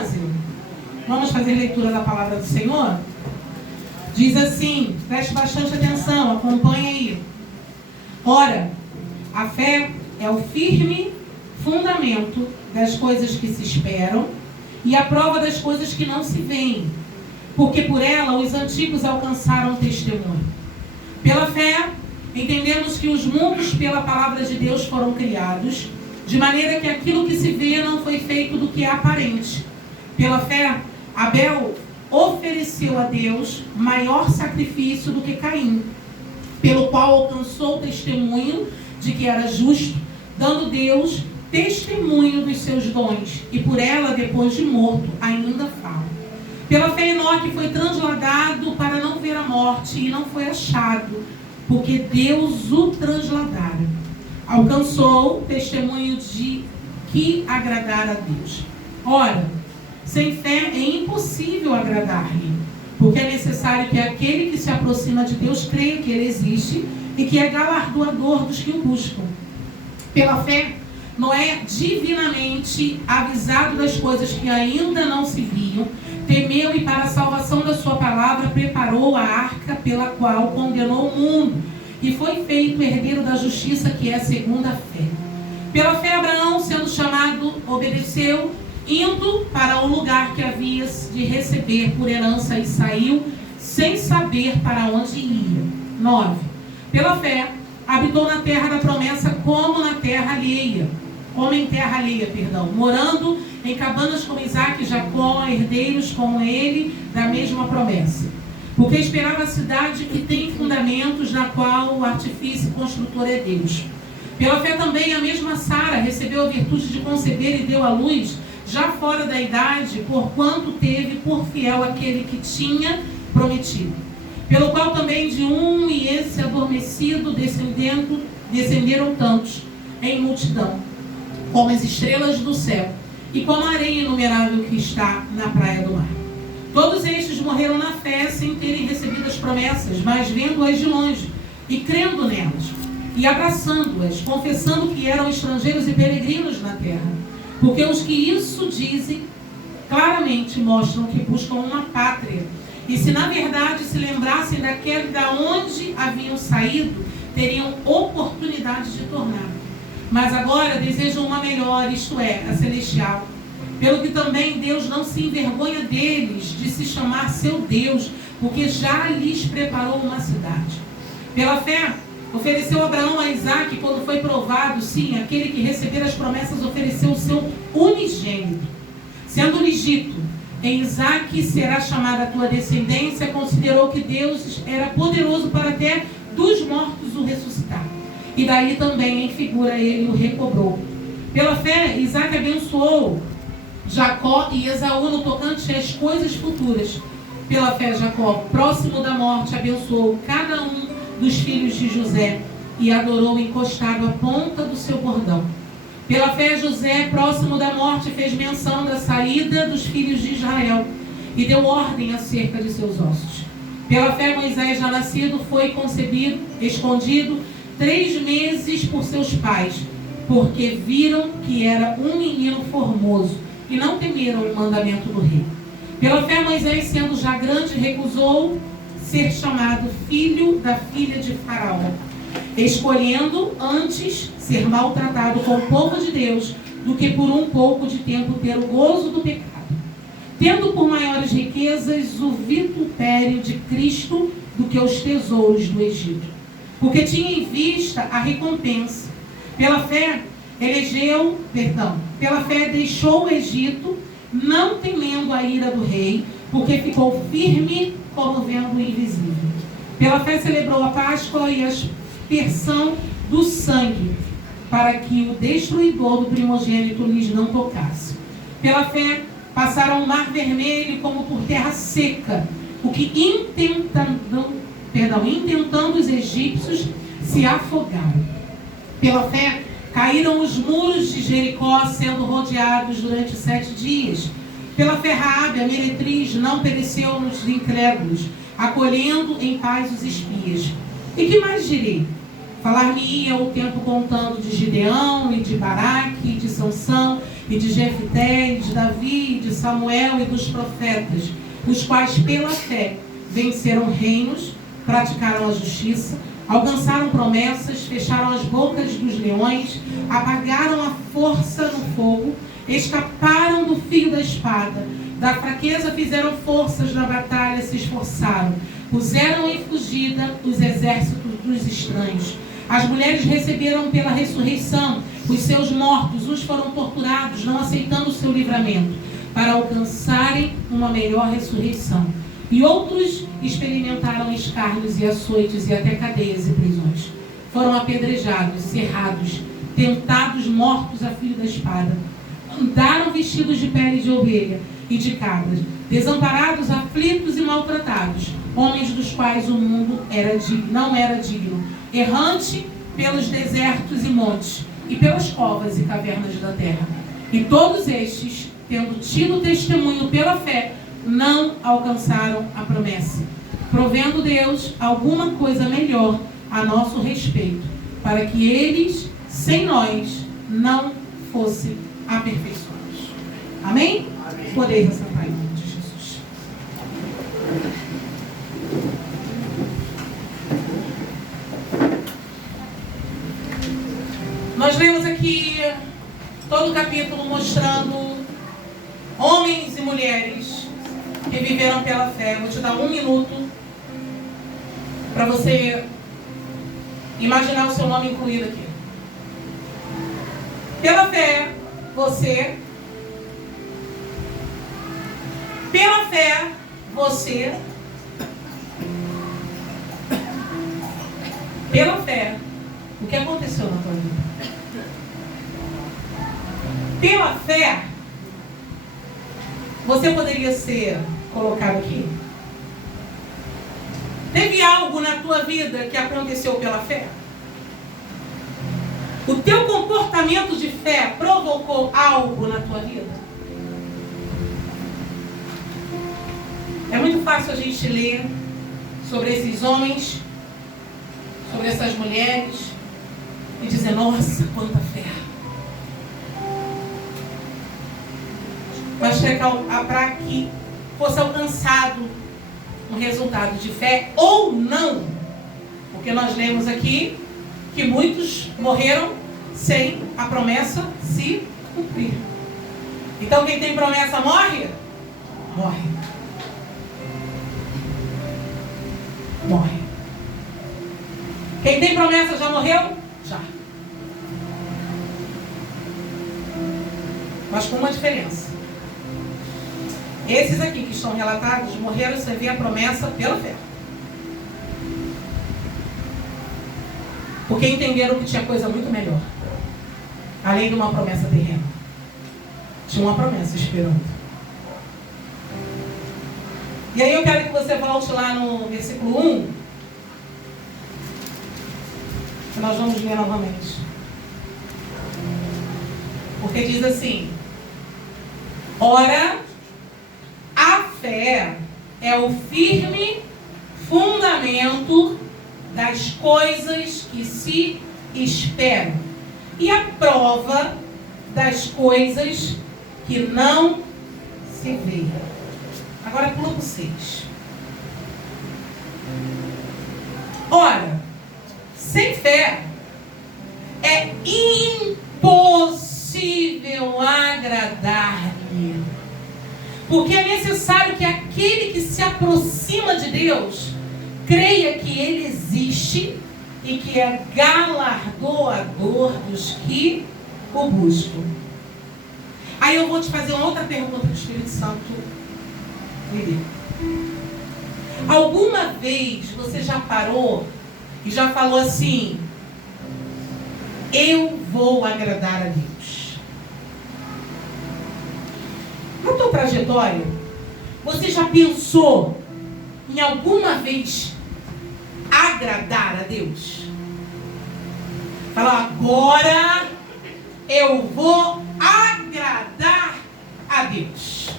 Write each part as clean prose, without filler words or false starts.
11, vamos fazer leitura da palavra do Senhor? Diz assim, preste bastante atenção, acompanhe aí. Ora, a fé é o firme fundamento das coisas que se esperam e a prova das coisas que não se veem, porque por ela os antigos alcançaram testemunho. Pela fé, entendemos que os mundos pela palavra de Deus foram criados, de maneira que aquilo que se vê não foi feito do que é aparente. Pela fé, Abel ofereceu a Deus maior sacrifício do que Caim, pelo qual alcançou o testemunho de que era justo, dando Deus testemunho dos seus dons, e por ela, depois de morto, ainda fala. Pela fé, Enoque foi transladado para não ver a morte, e não foi achado, porque Deus o transladara. Alcançou testemunho de que agradara a Deus. Ora, sem fé é impossível agradar-lhe, porque é necessário que aquele que se aproxima de Deus creia que Ele existe e que é galardoador dos que o buscam. Pela fé, Noé, divinamente avisado das coisas que ainda não se viam, temeu e para a salvação da sua palavra preparou a arca pela qual condenou o mundo e foi feito herdeiro da justiça que é segundo a fé. Pela fé, Abraão, sendo chamado, obedeceu, indo para o lugar que havia de receber por herança e saiu sem saber para onde ia. 9. Pela fé, habitou na terra da promessa como em terra alheia, morando em cabanas com Isaac e Jacó, herdeiros com ele da mesma promessa. Porque esperava a cidade que tem fundamentos, na qual o artifício construtor é Deus. Pela fé também a mesma Sara recebeu a virtude de conceber e deu à luz, já fora da idade, porquanto teve por fiel aquele que tinha prometido. Pelo qual também de um e esse adormecido descenderam tantos em multidão, como as estrelas do céu, e como a areia inumerável que está na praia do mar. Todos estes morreram na fé, sem terem recebido as promessas, mas vendo-as de longe, e crendo nelas, e abraçando-as, confessando que eram estrangeiros e peregrinos na terra. Porque os que isso dizem, claramente mostram que buscam uma pátria, e se na verdade se lembrassem daquele da onde haviam saído, teriam oportunidade de tornar. Mas agora desejam uma melhor, isto é, a celestial. Pelo que também Deus não se envergonha deles, de se chamar seu Deus, porque já lhes preparou uma cidade. Pela fé, ofereceu Abraão a Isaac quando foi provado, sim, aquele que recebera as promessas ofereceu o seu unigênito. Sendo-lhe dito, em Isaac será chamada a tua descendência, considerou que Deus era poderoso para até dos mortos o ressuscitar. E daí também, em figura, ele o recobrou. Pela fé, Isaac abençoou Jacó e Esaú no tocante às coisas futuras. Pela fé, Jacó, próximo da morte, abençoou cada um dos filhos de José e adorou encostado à ponta do seu bordão. Pela fé, José, próximo da morte, fez menção da saída dos filhos de Israel e deu ordem acerca de seus ossos. Pela fé, Moisés, já nascido, foi concebido, escondido 3 meses por seus pais, porque viram que era um menino formoso e não temeram o mandamento do rei. Pela fé, Moisés, sendo já grande, recusou ser chamado filho da filha de Faraó, escolhendo antes ser maltratado com o povo de Deus do que por um pouco de tempo ter o gozo do pecado, tendo por maiores riquezas o vitupério de Cristo do que os tesouros do Egito, porque tinha em vista a recompensa. Pela fé deixou o Egito, não temendo a ira do rei, porque ficou firme como vendo o invisível. Pela fé celebrou a Páscoa e a aspersão do sangue, para que o destruidor do primogênito lhes não tocasse. Pela fé passaram o mar vermelho como por terra seca, o que intentando os egípcios se afogaram. Pela fé caíram os muros de Jericó, sendo rodeados durante 7 dias. Pela fé Raabe, a meretriz, não pereceu nos incrédulos, acolhendo em paz os espias. E que mais direi? Falar-me-ia o tempo contando de Gideão e de Baraque e de Sansão e de Jefté, e de Davi, e de Samuel e dos profetas, os quais pela fé venceram reinos, praticaram a justiça, alcançaram promessas, fecharam as bocas dos leões, apagaram a força no fogo, escaparam do fio da espada, da fraqueza fizeram forças na batalha, se esforçaram, puseram em fugida os exércitos dos estranhos. As mulheres receberam pela ressurreição os seus mortos, uns foram torturados, não aceitando o seu livramento, para alcançarem uma melhor ressurreição. E outros experimentaram escárnios e açoites e até cadeias e prisões. Foram apedrejados, cerrados, tentados, mortos a fio da espada. Andaram vestidos de pele de ovelha e de cabras, desamparados, aflitos e maltratados, homens dos quais o mundo não era digno, errante pelos desertos e montes, e pelas covas e cavernas da terra. E todos estes, tendo tido testemunho pela fé, não alcançaram a promessa, provendo Deus alguma coisa melhor a nosso respeito, para que eles, sem nós, não fossem aperfeiçoados. Amém? Amém. Podeis assentar em nome de Jesus. Nós lemos aqui todo o capítulo mostrando homens e mulheres que viveram pela fé. Vou te dar 1 minuto para você imaginar o seu nome incluído aqui. Pela fé, você. Pela fé, você. Pela fé, o que aconteceu na tua vida? Pela fé, você poderia ser colocado aqui? Teve algo na tua vida que aconteceu pela fé? O teu comportamento de fé provocou algo na tua vida? É muito fácil a gente ler sobre esses homens, sobre essas mulheres, e dizer, nossa, quanta fé. Mas para que fosse alcançado um resultado de fé ou não, porque nós lemos aqui que muitos morreram sem a promessa se cumprir. Então quem tem promessa morre? Morre. Morre. Quem tem promessa já morreu? Já. Mas com uma diferença. Esses aqui que estão relatados morreram sem ver a promessa pela fé. Porque entenderam que tinha coisa muito melhor. Além de uma promessa terrena. Tinha uma promessa esperando. E aí eu quero que você volte lá no versículo 1. Que nós vamos ler novamente. Porque diz assim: ora, a fé é o firme fundamento das coisas que se esperam e a prova das coisas que não se veem. Agora pula para o 6. Ora, sem fé é impossível agradar-lhe, porque é necessário que aquele que se aproxima de Deus creia que Ele existe e que é galardoador dos que o buscam. Aí eu vou te fazer uma outra pergunta que o Espírito Santo me deu. Alguma vez você já parou e já falou assim: eu vou agradar a Deus? Na tua trajetória, você já pensou em alguma vez agradar a Deus? Fala, agora eu vou agradar a Deus.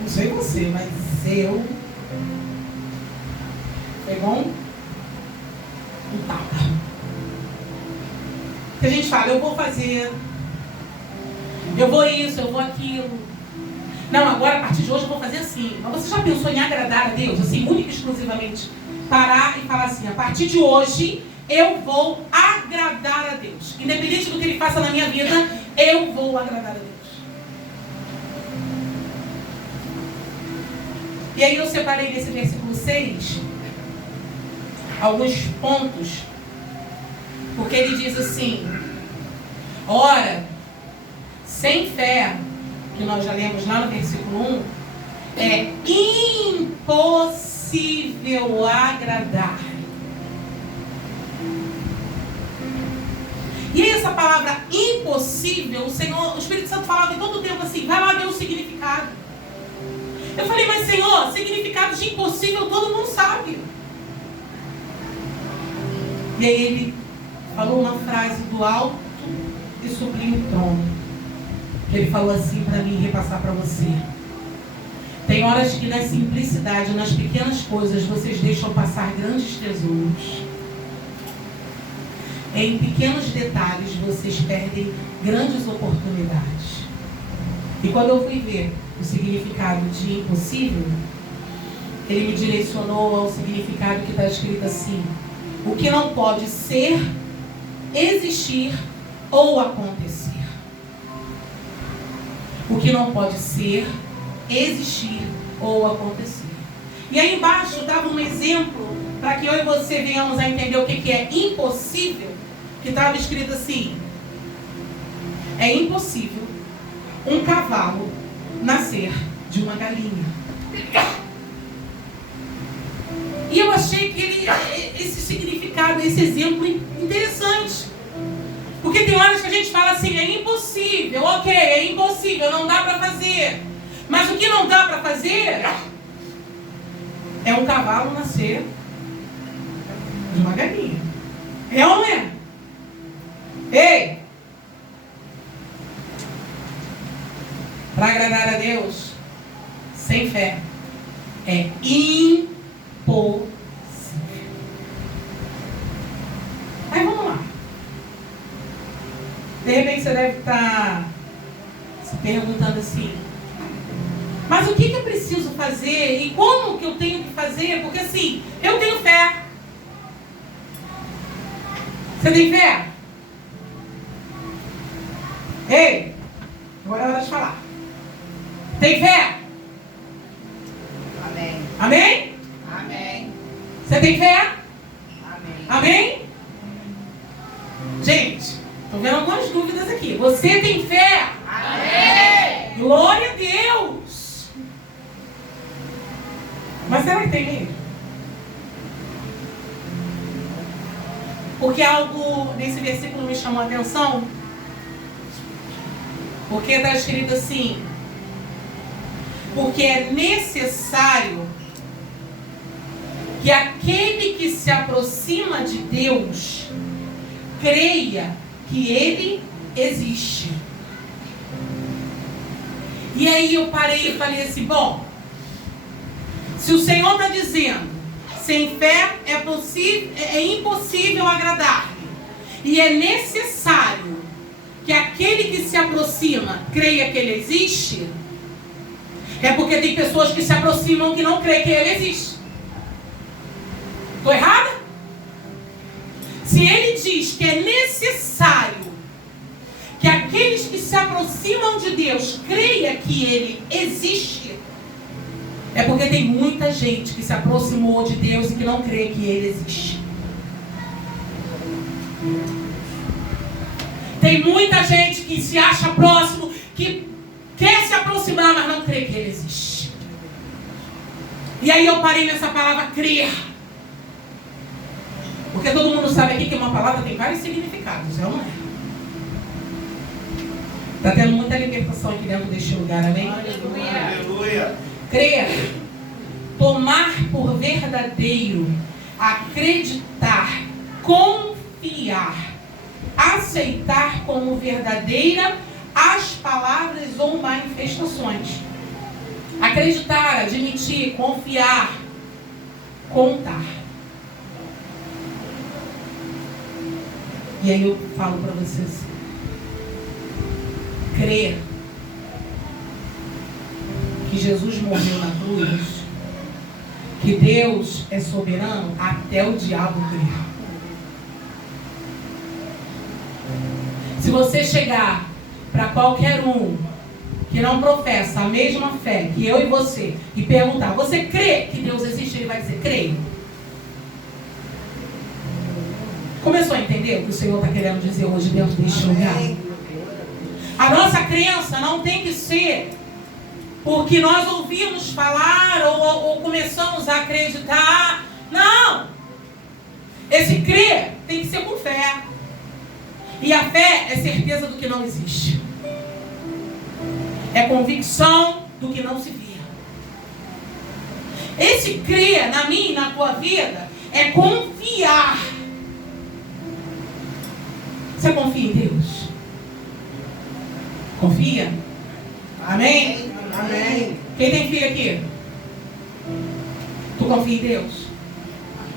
Não sei você, mas eu foi bom um tapa. Que a gente fala, eu vou fazer, eu vou isso, eu vou aquilo. Não, agora a partir de hoje eu vou fazer assim. Mas você já pensou em agradar a Deus? Assim, única e exclusivamente. Parar e falar assim, a partir de hoje eu vou agradar a Deus. Independente do que Ele faça na minha vida, eu vou agradar a Deus. E aí eu separei nesse versículo 6 alguns pontos, porque ele diz assim: ora, sem fé, que nós já lemos lá no versículo 1, é impossível agradar. E aí essa palavra impossível, o Espírito Santo falava em todo o tempo assim, vai lá ver o significado. Eu falei, mas Senhor, significado de impossível todo mundo sabe. E aí ele falou uma frase do alto e sublime trono. Ele falou assim para mim repassar para você. Tem horas que na simplicidade, nas pequenas coisas, vocês deixam passar grandes tesouros. Em pequenos detalhes, vocês perdem grandes oportunidades. E quando eu fui ver o significado de impossível, ele me direcionou ao significado que está escrito assim: o que não pode ser, existir ou acontecer. O que não pode ser, existir ou acontecer. E aí embaixo dava um exemplo para que eu e você venhamos a entender o que é impossível, que estava escrito assim: é impossível um cavalo nascer de uma galinha. E eu achei que esse significado, esse exemplo interessante. Porque tem horas que a gente fala assim, é impossível, ok, é impossível, não dá para fazer. Mas o que não dá para fazer é um cavalo nascer de uma galinha. É ou não é? Ei! Para agradar a Deus, sem fé, é impossível. Aí vamos lá. De repente você deve estar se perguntando assim, mas o que eu preciso fazer e como que eu tenho que fazer? Porque assim, eu tenho fé. Você tem fé? Ei, agora é hora de falar. Tem fé? Amém. Amém? Amém. Você tem fé? Amém. Amém? Gente, estou vendo algumas dúvidas aqui. Você tem fé? Amém. Glória a Deus! Mas será que tem mesmo? Porque algo nesse versículo me chamou a atenção. Porque está escrito assim: porque é necessário que aquele que se aproxima de Deus creia que Ele existe. E aí eu parei e falei assim, bom, se o Senhor está dizendo, sem fé é impossível agradar-lhe, e é necessário que aquele que se aproxima creia que Ele existe, é porque tem pessoas que se aproximam que não creem que Ele existe. Estou errada? Se Ele diz que é necessário que aqueles que se aproximam de Deus creia que Ele existe, é porque tem muita gente que se aproximou de Deus e que não crê que Ele existe. Tem muita gente que se acha próximo, que quer se aproximar, mas não crê que Ele existe. E aí eu parei nessa palavra crer. Porque todo mundo sabe aqui que uma palavra tem vários significados, é ou não é? Está tendo muita libertação aqui dentro deste lugar, amém? Aleluia. Crer, tomar por verdadeiro, acreditar, confiar, aceitar como verdadeira as palavras ou manifestações. Acreditar, admitir, confiar, contar. E aí eu falo para você assim, crer que Jesus morreu na cruz, que Deus é soberano, até o diabo crer. Se você chegar para qualquer um que não professa a mesma fé que eu e você e perguntar, você crê que Deus existe? Ele vai dizer, creio. Começou a entender o que o Senhor está querendo dizer hoje dentro deste lugar? A nossa crença não tem que ser porque nós ouvimos falar ou começamos a acreditar. Não! Esse crer tem que ser com fé. E a fé é certeza do que não existe. É convicção do que não se vê. Esse crer na minha e na tua vida é confiar. Você confia em Deus? Confia? Amém? Amém. Quem tem filho aqui? Tu confia em Deus?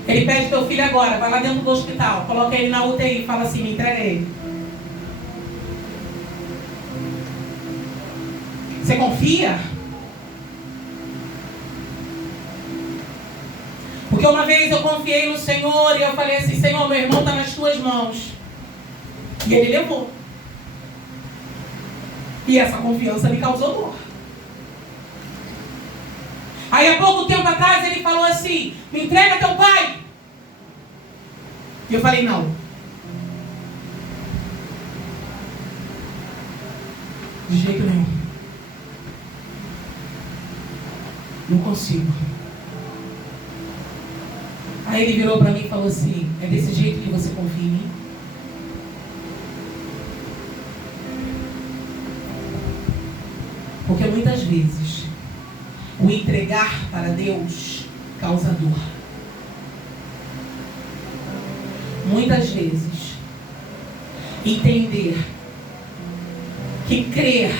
Ele pede teu filho agora, vai lá dentro do hospital, coloca ele na UTI e fala assim, me entrega ele. Você confia? Porque uma vez eu confiei no Senhor e eu falei assim, Senhor, meu irmão está nas tuas mãos. E ele levou. E essa confiança me causou dor. Aí há pouco tempo atrás ele falou assim, me entrega teu pai. E eu falei, não. De jeito nenhum. Não consigo. Aí ele virou para mim e falou assim, é desse jeito que você confia em mim? Porque muitas vezes o entregar para Deus causa dor. Muitas vezes entender que crer,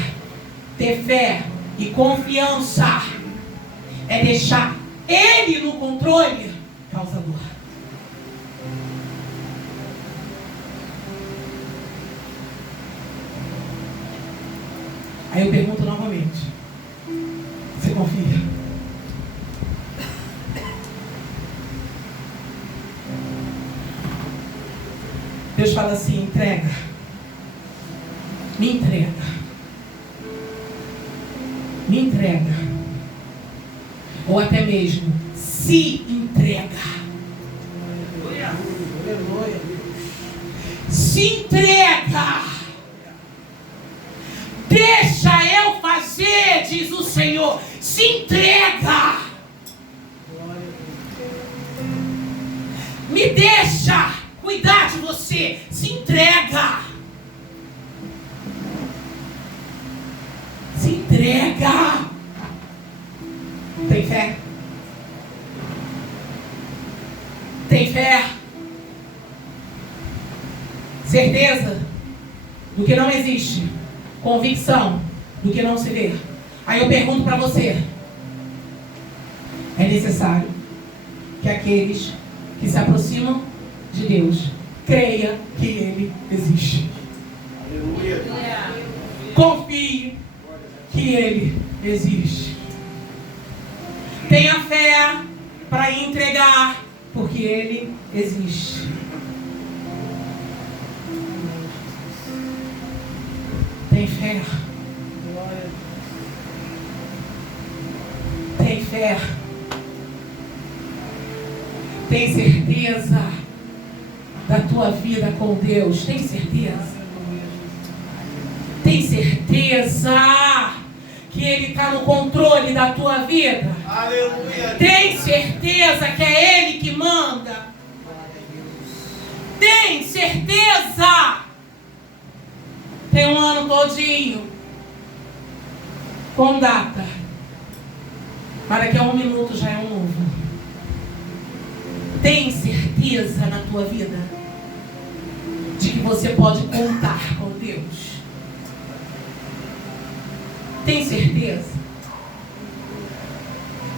ter fé e confiança é deixar Ele no controle, causa dor. Aí eu pergunto novamente, você confia? Deus fala assim, entrega. Me entrega. Me entrega. Ou até mesmo, se entrega. Se entrega. Deixa eu fazer, diz o Senhor. Se entrega. Me deixa cuidar de você. Se entrega. Se entrega. Tem fé? Tem fé? Certeza do que não existe. Convicção do que não se vê. Aí eu pergunto para você. É necessário que aqueles que se aproximam de Deus creia que Ele existe. Aleluia. Confie que Ele existe. Tenha fé para entregar, porque Ele existe. Tem fé. Tem fé. Tem certeza da tua vida com Deus. Tem certeza. Tem certeza que Ele está no controle da tua vida. Aleluia. Tem certeza que é Ele que manda. Tem certeza. Tem um ano todinho com data. Para que a 1 minuto já é um novo. Tem certeza na tua vida de que você pode contar com Deus? Tem certeza?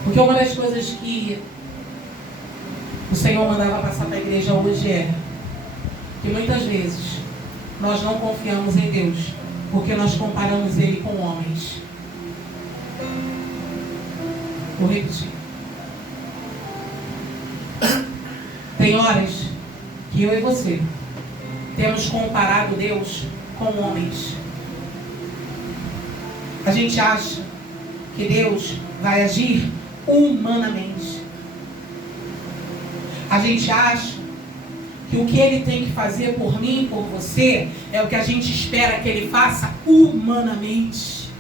Porque uma das coisas que o Senhor mandava passar para a igreja hoje é que muitas vezes nós não confiamos em Deus, porque nós comparamos Ele com homens. Vou repetir. Tem horas que eu e você temos comparado Deus com homens. A gente acha que Deus vai agir humanamente. A gente acha que o que Ele tem que fazer por mim, por você, é o que a gente espera que Ele faça humanamente.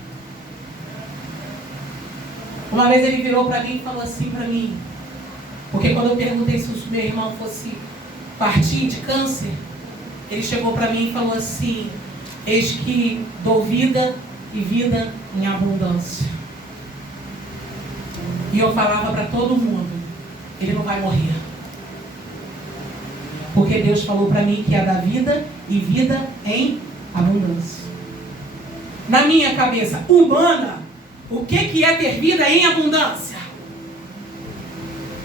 Uma vez ele virou para mim e falou assim para mim, porque quando eu perguntei se o meu irmão fosse partir de câncer, ele chegou para mim e falou assim: eis que dou vida e vida em abundância. E eu falava para todo mundo: ele não vai morrer, porque Deus falou para mim que ia dar vida e vida em abundância. Na minha cabeça humana, o que é ter vida em abundância?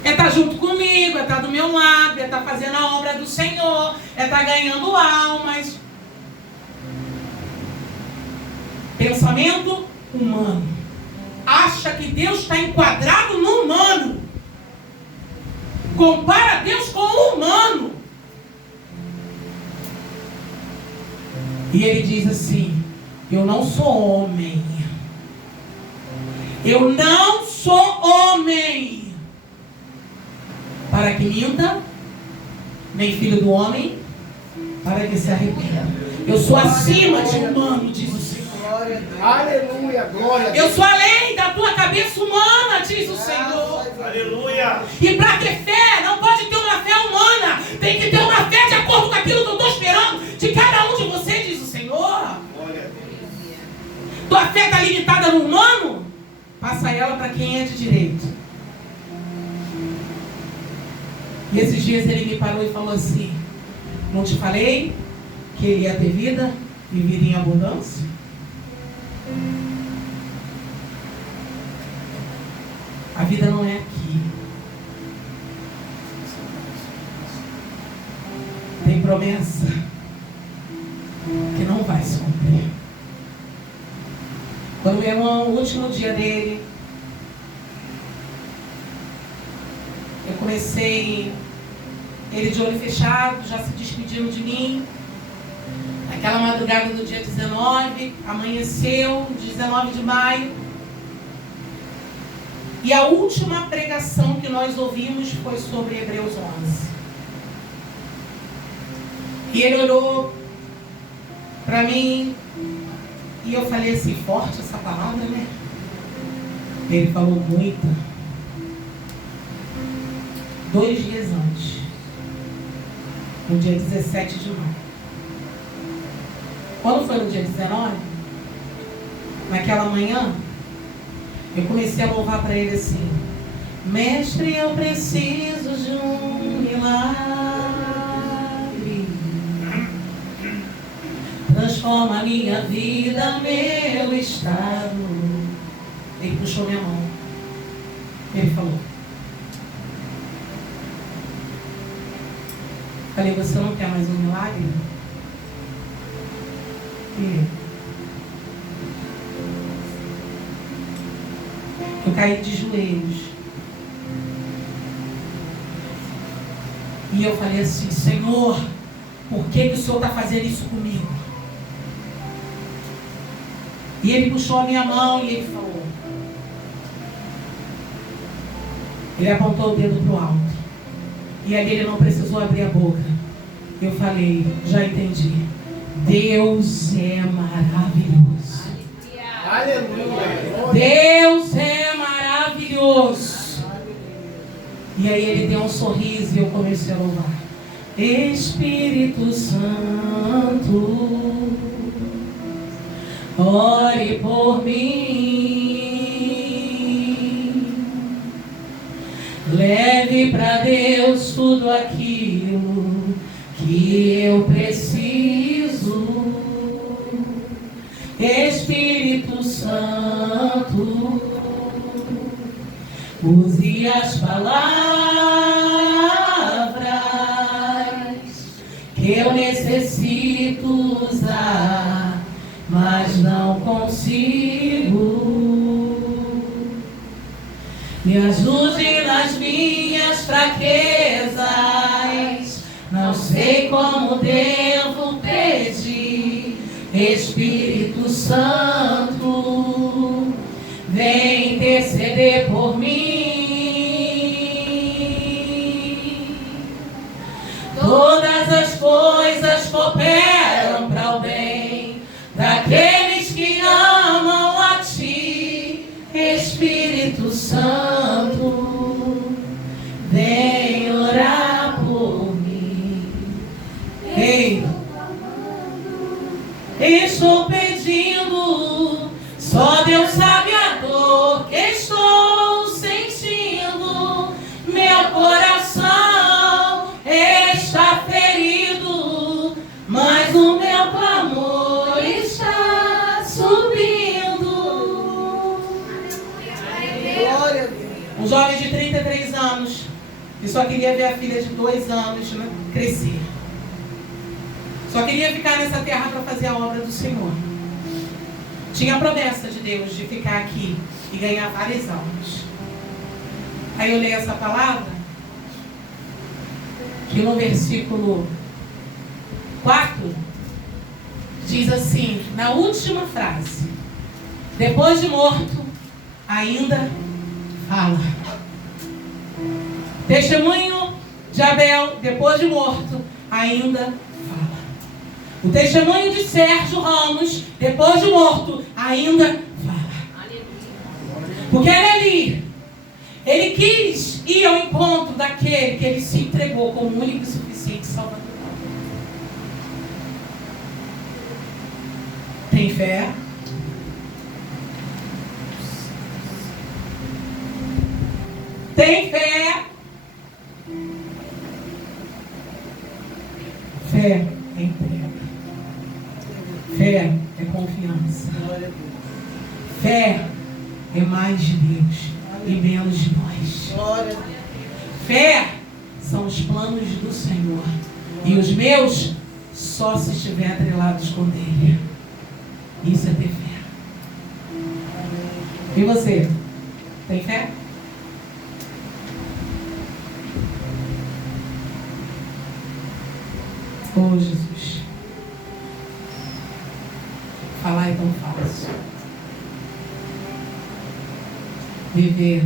É estar junto comigo, é estar do meu lado, é estar fazendo a obra do Senhor, é estar ganhando almas. Pensamento humano. Acha que Deus está enquadrado no humano. Compara Deus com o humano. E ele diz assim: eu não sou homem. Eu não sou homem para que minta, nem filho do homem para que se arrependa. Eu sou acima de humano, diz o Senhor. Aleluia, glória a Deus. Eu sou além da tua cabeça humana, diz o Senhor. Aleluia. E para ter fé, não pode ter uma fé humana. Tem que ter uma fé de acordo com aquilo que eu estou esperando de cada um de vocês, diz o Senhor. Glória a Deus. Tua fé está limitada no humano? Passa ela para quem é de direito. E esses dias ele me parou e falou assim: não te falei que ele ia ter vida e vida em abundância? A vida não é aqui. Tem promessa que não vai se cumprir. Quando meu irmão, o último dia dele, eu comecei, ele de olho fechado, já se despedindo de mim. Naquela madrugada do dia 19, amanheceu, 19 de maio. E a última pregação que nós ouvimos foi sobre Hebreus 11. E ele olhou para mim e eu falei assim: forte essa palavra, né? Ele falou: muita. 2 dias antes, no dia 17 de maio. Quando foi no dia 19, naquela manhã, eu comecei a louvar para ele assim: mestre, eu preciso de um milagre. Transforma a minha vida, meu estado. Ele puxou minha mão. Ele falou: falei, você não quer mais um milagre? Eu caí de joelhos. E eu falei assim: Senhor, por que o Senhor está fazendo isso comigo? E ele puxou a minha mão e ele falou. Ele apontou o dedo para o alto. E ali ele não precisou abrir a boca. Eu falei: já entendi. Deus é maravilhoso. Aleluia. Deus é maravilhoso. E aí ele deu um sorriso e eu comecei a louvar. Espírito Santo, ore por mim. Leve para Deus tudo aquilo que eu preciso. Espírito Santo, use as palavras que eu necessito não consigo. Me ajude nas minhas fraquezas, não sei como devo pedir. Espírito Santo, vem interceder por mim. Todas as coisas cooperam para o bem daqueles que amam a Ti. Espírito Santo, vem orar por mim. Ei, estou pedindo, só Deus sabe a dor que estou sentindo. Meu coração está ferido, mas o meu clamor está subindo. Glória a Deus. Um jovem de 33 anos que só queria ver a filha de 2 anos, né, crescer. Só queria ficar nessa terra para fazer a obra do Senhor. Tinha a promessa de Deus de ficar aqui e ganhar várias almas. Aí eu leio essa palavra, que no versículo 4 diz assim, na última frase: depois de morto, ainda fala. Testemunho de Abel, depois de morto, ainda fala. O testemunho de Sérgio Ramos, depois de morto, ainda fala. Porque ele ali, ele quis ir ao encontro daquele que ele se entregou como único e suficiente Salvador. Tem fé? Tem fé? Fé é entrega. Fé é confiança. Fé é mais de Deus e menos de nós. Fé são os planos do Senhor. E os meus só se estiver atrelados com Ele. Isso é ter fé. E você? Tem fé? Oh, Jesus. Falar é tão fácil. Viver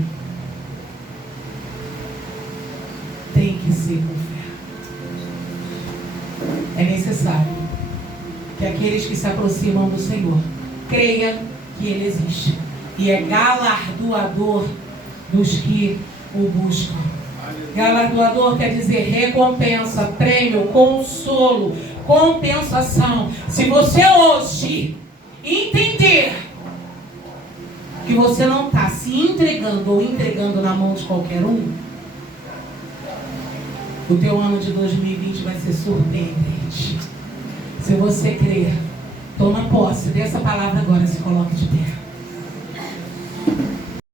tem que ser com fé. É necessário que aqueles que se aproximam do Senhor creiam que Ele existe e é galardoador dos que o buscam. Galardoador quer dizer recompensa, prêmio, consolo, compensação. Se você hoje entender que você não está se entregando ou entregando na mão de qualquer um, o teu ano de 2020 vai ser surpreendente. Se você crer, toma posse dessa palavra agora, se coloque de pé.